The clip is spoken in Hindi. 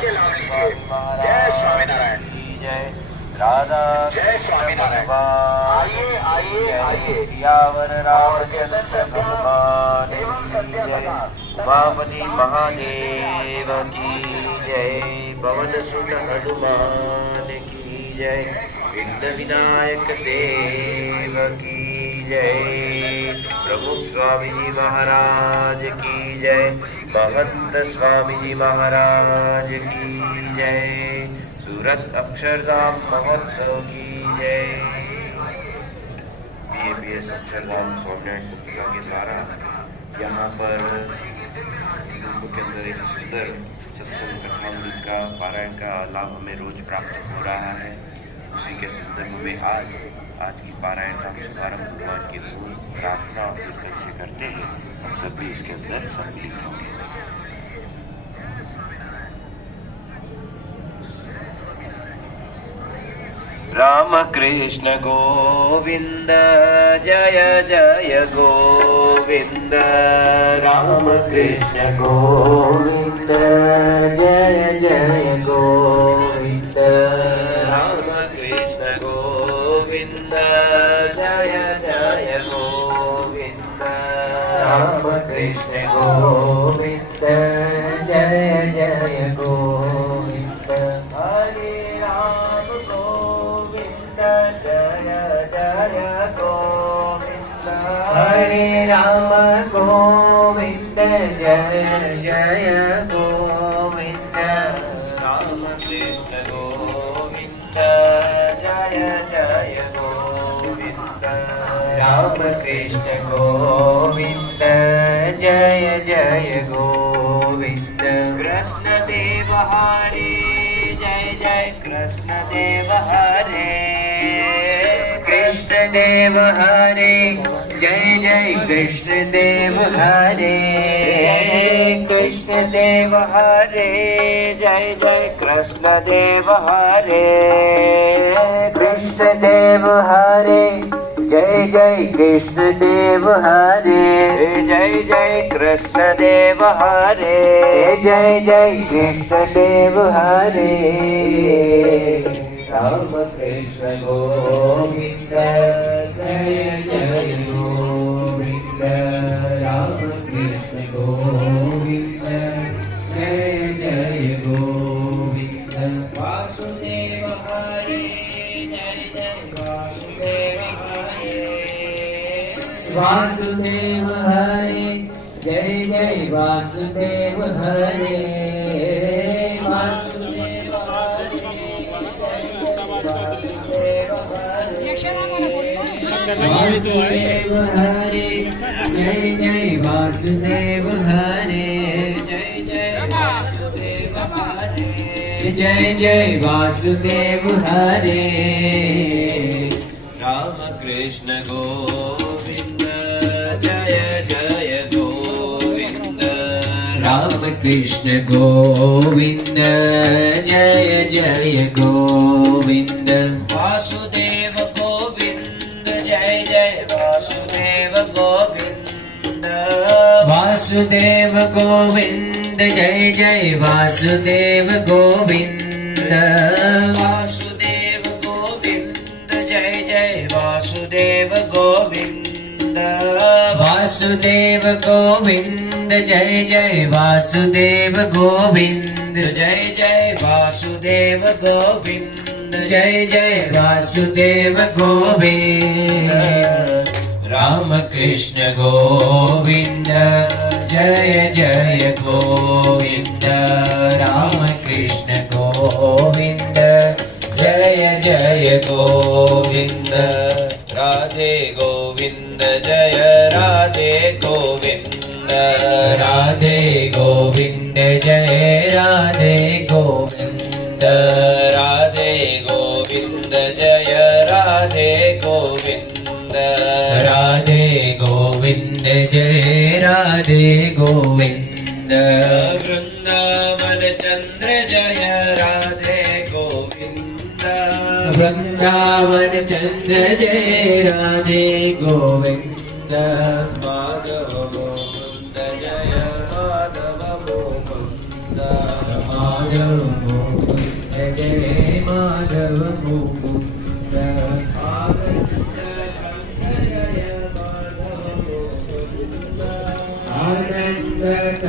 जय स्वामीनारायण की जय। राधा जय स्वामीनारायण। आइए आइए आइए। सियावर रामचंद्र भगवान की जय। उमापति महादेव की जय। पवन सुत हनुमान की जय। विघ्न विनायक देव की जय। प्रमुख स्वामी जी महाराज की जय। महंत स्वामी जी महाराज की जय। सूरत अक्षरधाम महोत्सव की जय। बीएपीएस अक्षरधाम स्वामिनारायण संस्था के द्वारा यहाँ पर के अंदर एक सुंदर सत्संग कथामृत का पारायण का लाभ हमें रोज प्राप्त हो रहा है। उसी के संदर्भ में आज की पारायण का शुभारंभ भगवान की धूल प्रार्थना और कीर्तन से करते हैं। हम सब भी इसके अंदर सम्मिलित होंगे। राम कृष्ण गोविंद जय जय गोविंद। राम कृष्ण गोविंद जय जय गोविंद। राम कृष्ण गोविंद जय जय गोविंद। राम कृष्ण गोविंद जय जय गोविंद। हरे राम गोविंद जय जय गोविंद। हरे राम गोविंद जय जय गोविंद। राम कृष्ण गोविंद जय जय गोविंद। राम कृष्ण गोविंद जय जय गोविंद। कृष्ण देव हरे जय जय कृष्ण देव हरे। कृष्ण देव हरे जय जय कृष्ण देव हरे। कृष्ण देव हरे जय जय कृष्ण देव हरे। कृष्ण देव हरे जय जय कृष्ण देव हरे। जय जय कृष्ण देव हरे। जय जय कृष्ण देव हरे। राम कृष्ण गोविंद जय जय गोविंद। राम कृष्ण गोविंद जय जय गोविंद। वासुदेव हरे जय जय वासुदेव हरे। वासुदेव हरे जय जय वासुदेव हरे। वासुदेव हरे वासुदेव हरे जय जय वासुदेव हरे। जय जय वासुदेव हरे। जय जय वासुदेव हरे। राम कृष्ण गोविंद जय जय गोविंद। राम कृष्ण गोविंद जय जय गोविंद। वासुदेव गोविंद जय जय वासुदेव गोविंद। वासुदेव गोविंद जय जय वासुदेव गोविंद। वासुदेव गोविंद जय जय वासुदेव गोविंद। वासुदेव गोविंद जय जय वासुदेव गोविंद। जय जय वासुदेव गोविंद। जय जय वासुदेव गोविंद। राम कृष्ण गोविंद जय जय गोविंद। राम कृष्ण गोविंद जय जय गोविंद। राधे गोविंद जय राधे गोविंद। राधे गोविंद जय राधे गोविंद। राधे गोविंद जय राधे गोविंद। राधे गोविंद जय राधे गोविंद। वृंदावन चंद्र जय राधे गोविंद। वृंदावन चंद्र जय राधे गोविंद। माधव मुकुंद जय माधव मुकुंद। माधव मुकुंद जय जय माधव मुकुंद